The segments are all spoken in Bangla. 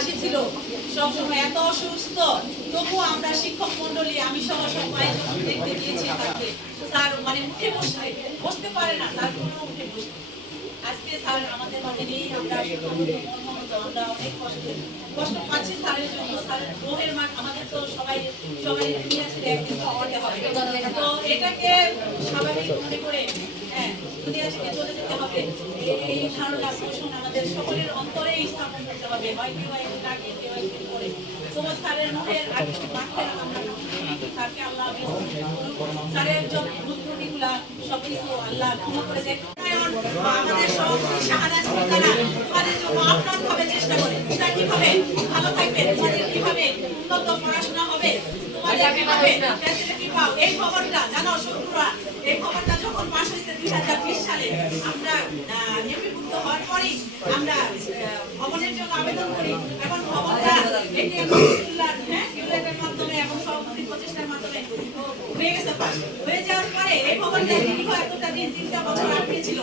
হাসি ছিল, সবসময় এত অসুস্থ, তবুও আমরা শিক্ষক মন্ডলী আমি সহ সবাই যখন দেখতে গিয়েছি তাকে, স্যার মানে উঠে বসতে পারে না, তার কোনো উঠে বসতে। আজকে স্যার আমাদের মাঝে নেই, আমরা আমরা অনেক কষ্ট পাচ্ছি স্যারের জন্য। স্যারের গ্রহের মান আমাদের তো সবাই দুনিয়া ছেড়ে একদিন খাওয়াতে হবে, তো এটাকে স্বাভাবিক মনে করে হ্যাঁ দুনিয়া থেকে চলে যেতে হবে, এই ধারণা পোষণ আমাদের সকলের অন্তরে স্থাপন করতে হবে। হয় কেউ একদিন আগে কেউ একদিন পরে, তোমার স্যারের মুখের মাঠে আমরা স্যারকে আল্লাহ স্যারের যত ভুল ত্রুটিগুলা সবকিছু আল্লাহ ক্ষমা করে দেয়। আমাদের সভাপতি শাহাদাত সুলতানা তোমাদের জন্য আপ্রাণভাবে চেষ্টা করে, তোমরা কিভাবে ভালো থাকবে, তোমাদের কিভাবে উন্নত পড়াশোনা হবে, তোমাদের কিভাবে ফ্যাসিলিটি পাও, এই খবরটা জানো শত্রুরা। এই খবরটা যখন পাস হয়েছে 2020 সালে, আমরা নিয়মিত হওয়ার পরেই আমরা ভবনের জন্য আবেদন করি, এখন ভবনটা এটি ইউলেটের মাধ্যমে এবং সভাপতির প্রচেষ্টার মাধ্যমে হয়ে গেছে। পাস হয়ে যাওয়ার পরে এই ভবনটা দীর্ঘ এতটা দিন 3টা বছর আটকে ছিল,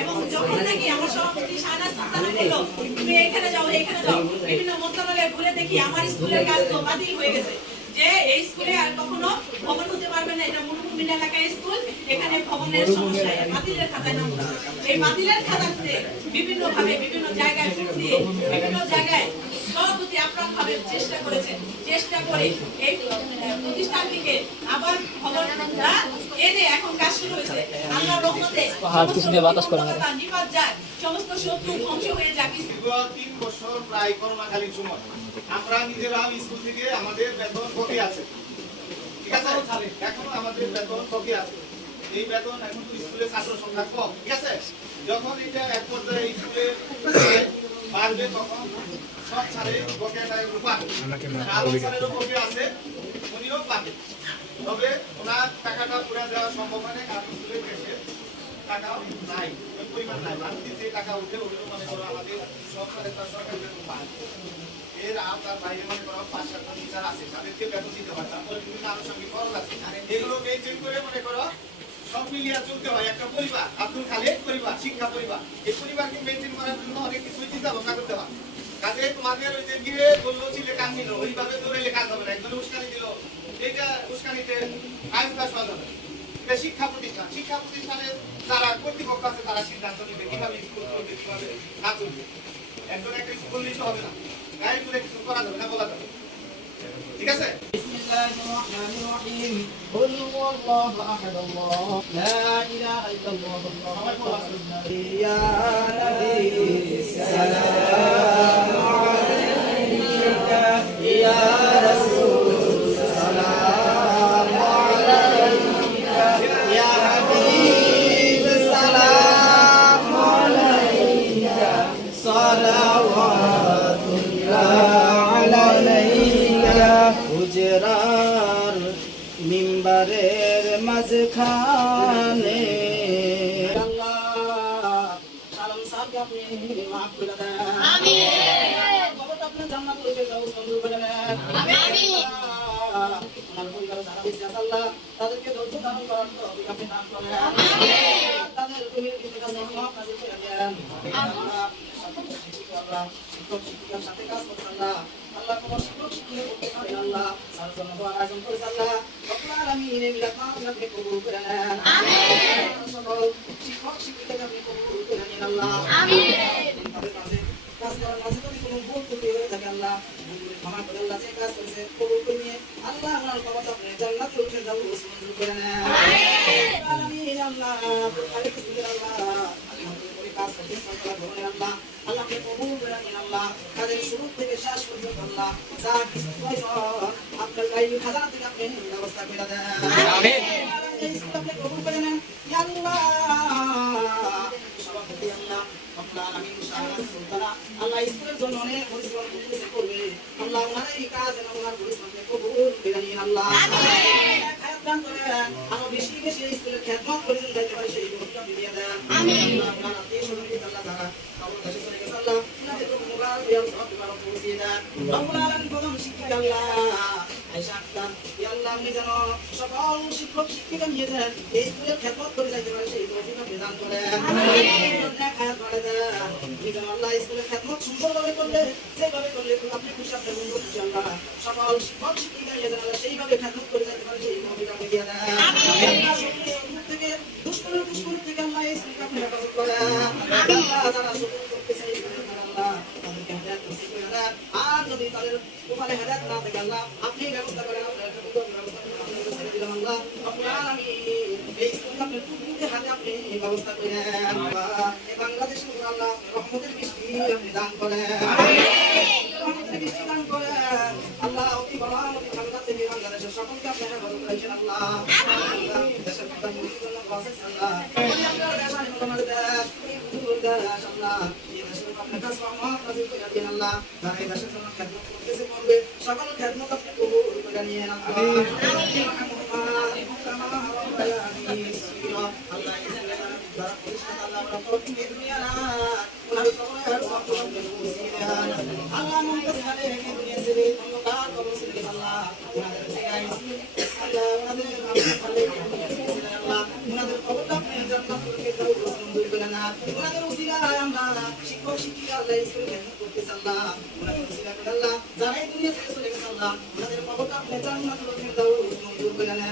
এবং যখন নাকি আমার সভাপতি শাহাদাত সুলতানা বলল তুমি এখানে যাও এখানে যাও, বিভিন্ন মন্ত্রণালয়ে ঘুরে দেখি আমার স্কুলের কাজ তো বাতিল হয়ে গেছে, যে এই স্কুলে আর কখনো ভবন হতে পারবে না, এটা মরুভূমির এলাকায় স্কুল, এখানে ভবনের সমস্যা, বাতিলের খাতায় নাম। এই বাতিলের খাতাতে বিভিন্ন ভাবে বিভিন্ন জায়গায় দিয়ে বিভিন্ন জায়গায় সভাপতি আপ্রাণভাবে চেষ্টা করেছেন, চেষ্টা করে এই প্রতিষ্ঠানটিকে আবার ভবনটা এনে এখন কাজ শুরু হয়েছে। আল্লাহর রহমতে নিপাত যায়, সমস্ত শত্রু ধ্বংস হয়ে যায়। 3 বছর প্রায় করোনাকালীন সময় আমরা নিজেরা স্কুল থেকে আমাদের বেতন কমে আছে, ঠিক আছে, এখনো আমাদের বেতন কমে আছে। এই বেতন এখন তো স্কুলে ছাত্র সংখ্যা কম, ঠিক আছে, যখন এটা এক পর্যায়ে স্কুলে বাড়বে তখন সব ছাড়ে বকেয়াটাই পাবে, ছাড়েরও বকে আছে, উনিও পাবে, তবে ওনার টাকাটা পুরা দেওয়া সম্ভব হয় না, কারণ স্কুলের দেশে টাকা নাই, ওই পরিমাণ নাই, বাড়তি যে টাকা উঠে ওগুলো মনে করো আমাদের সরকারের পায়, এর আপনার বাইরে মনে করো 5-7 জন টিচার আছে, তাদেরকে বেতন দিতে হয়, তারপরে বিভিন্ন আনুষঙ্গিক খরচ আছে, এগুলো মেনটেন করে মনে করো সব মিলিয়ে চলতে হয়। একটা পরিবার, আব্দুল খালেক পরিবার, শিক্ষা পরিবার, এই পরিবারকে মেনটেন করার জন্য অনেক কিছুই চিন্তা ভাবনা করতে হয়। কাজে তোমাদের ওই যে গিয়ে বললো ছিলে কাজ নিল, ওইভাবে দৌড়াইলে কাজ হবে না, একজন উস্কানি দিল, এইটা উস্কানিতে আইন কাজ হবে না। এটা শিক্ষা প্রতিষ্ঠান, শিক্ষা প্রতিষ্ঠানে যারা কর্তৃপক্ষ আছে তারা সিদ্ধান্ত নেবে কিভাবে স্কুল চলবে, কিভাবে না চলবে। একজন একটা স্কুল নিতে হবে না, গায়ে করে কিছু করা যাবে না, বলা যাবে, ঠিক আছে। বিসমিল্লাহির রহমানির রহিম, কুল হুয়াল্লাহু আহাদ, আল্লাহু লা ইলাহা ইল্লাল্লাহু আল্লাহু আকবার। ইয়া নবী সালামু আলাইকা, ইয়া রাসূল সালামু আলাইকা, ইয়া হাবিব সালামু আলাইকা, সালাওয়াতুল্লাহ আলাইকা। হুজরার মিম্বারের মাঝখানে আল্লাহ সালাম সাহেবকে আপনি মাফ করে দেন, আমিন। বাবাকে আপনি জান্নাতুল ফেরদাউস মঞ্জুর করে নেন, আমিন। ওনার পরিবারে যারা বেঁচে আছে আল্লাহ তাদেরকে ধৈর্য ধারণ করার তৌফিক আপনি দান করেন, আমিন। তাদের রুহের কাছে মাফ নাযিল করে দেন, আল্লাহ। আল্লাহ শিক্ষক শিক্ষিকার সাথে কাজ করতে আল্লাহ, আল্লাহ তোমার শিক্ষক শিক্ষিকা করতে পারে আল্লাহ, তার জন্য দোয়া আয়োজন করেছে আল্লাহ, রব্বুল আলামিন এই মিলাদ মাহফিলকে কবুল করে নেন, আমিন। সকল শিক্ষক শিক্ষিকাকে আপনি কবুল করে নিন আল্লাহ, আমিন। তাদের মাঝে কাজ করার মাঝে যদি কোনো ভুল ত্রুটি হয়ে থাকে আল্লাহ ভুলগুলো ক্ষমা করে আল্লাহ, যে কাজ করেছে কবুল করে নিয়ে আল্লাহ আমার বাবা আপনি জান্নাতুল ফেরদাউস মঞ্জুর করে নেন, আমিন। আমিন আল্লাহ আরেক কিছু আল্লাহ আলহামদুলিল্লাহ কাজ করতে সকল ধরনের আল্লাহ আল্লাহকে কবুল করে নিন আল্লাহ, কাজের শুরু থেকে শেষ পর্যন্ত আল্লাহ যা কিছু প্রয়োজন আপনার গাইবী খাজানা থেকে আপনি ব্যবস্থা করে দেন, আমিন। এই স্কুল আপনি কবুল করে নেন ইয়া আল্লাহ, সভাপতি আল্লাহ রব্বুল আলামিন শাহাদাত সুলতানা আল্লাহ স্কুলের জন্য অনেক পরিশ্রম করবে আল্লাহ, ওনার এই কাজ এবং ওনার পরিশ্রমকে কবুল করে নিন আল্লাহ, আমিন। খায়াত দান করেন, আরো বেশি বেশি স্কুলের খেদমত করে দিতে পারে সেই ব্যবস্থা দিয়ে দেন, আমিন। আপনার আত্মীয় স্বজন আল্লাহ যারা কবর দেশে চলে গেছে আল্লাহ ওনাদের মুবারক বিয়ার সব মুবারক পৌঁছিয়ে দেন, রব্বুল আলামিন প্রথম শিক্ষক আল্লাহ আয়েশা আক্তার ইয়া আল্লাহ আপনি যেন সকল শিক্ষক শিক্ষিকা নিয়েছেন এই স্কুলের খেদমত করে যাইতে পারে সেই তৌফিক আপনি দান করেন নেক হায়াত বাড়ায় দেন আপনি যেন আল্লাহ স্কুলের খেদমত সুন্দরভাবে করলে যেভাবে করলে আপনি খুশি আপনার বন্ধু খুশি আল্লাহ সকল শিক্ষক শিক্ষিকা নিয়েছেন আল্লাহ সেইভাবে খেদমত করে যাইতে পারে সেই তৌফিক আপনি দিয়ে দেন আল্লাহ শত্রুর থেকে দুশমনের থেকে আল্লাহ এই স্কুলকে আপনি হেফাজত করেন আল্লাহ যারা শত্রু করতেছে এই স্কুলের আল্লাহ তাদেরকে হেদায়েত নসিব করে দেন আর যদি তাদের কপালে হেদায়েত না থাকে আল্লাহ আপনি ব্যবস্থা করেন আপনার একটা বিকল্প ব্যবস্থা করেন আপনার কাছে দিলাম আল্লাহ আপনার আমি এই স্কুলকে আপনার কুদরতি হাতে আপনি ব্যবস্থা করেন আল্লাহ এই বাংলাদেশের উপর আল্লাহ রহমতের বৃষ্টি আপনি দান করেন রহমতের বৃষ্টি দান করেন আল্লাহ অতি বড় অতি ঠান্ডা থেকে বাংলাদেশের সকলকে আপনি হেফাজত করেছেন আল্লাহ দেশের প্রধানমন্ত্রীর জন্য প্রসেস আল্লাহ আপনার দেশ আমি আমাদের দেশ দেশ আল্লাহ এই দেশের আপনার কাছে রহমত নাযিল করে দিন আল্লাহ যারা এই দেশের জন্য খেদমত করতেছে করবে সকল খেদমত আপনি কবুল করে নিয়েন আল্লাহ আল্লাহ যারা পরিষ্কার আল্লাহ আমরা এই দুনিয়া না ওনার কবরের সব আল্লাহ মুমতাজ করে এই দুনিয়া ছেড়ে অন্ধকার কবর ছেড়ে আল্লাহ ওনাদের জায়গায় আল্লাহ ওনাদের আল্লাহ ওনাদের কবরটা আপনি জান্নাত করে দাও মঞ্জুর করে না ওনাদের উসিলায় আমরা শিক্ষক শিক্ষিকা আল্লাহ স্কুলে খেদমত করতেছি আল্লাহ ওনাদের উসিলা করে আল্লাহ যারা এই দুনিয়া ছেড়ে চলে গেছে আল্লাহ ওনাদের কবরটা আপনি জান্নাত করে দাও মঞ্জুর করে না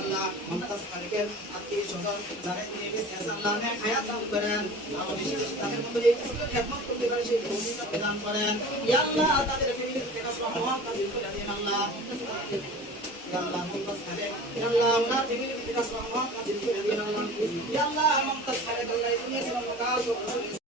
আল্লাহ মুমতাজ খালিকের আত্মীয় স্বজন যারা এই দুনিয়া বেঁচে আছে আল্লাহ নেক হায়াত দান করেন আল্লাহ বেশি বেশি তাদের মধ্যে এই স্কুলে খেদমত করতে পারে সেই তৌফিক আপনি দান করেন ইয়া আল্লাহ তাদের ফ্যামিলির থেকে রহমত নাযিল করে দিন আল্লাহ Ya Allah, mumtaz kare. Ya Allah, unar figil kita semua, kasih kita ya Allah. Ya Allah, mumtaz kare. Allah itu ni semua kau.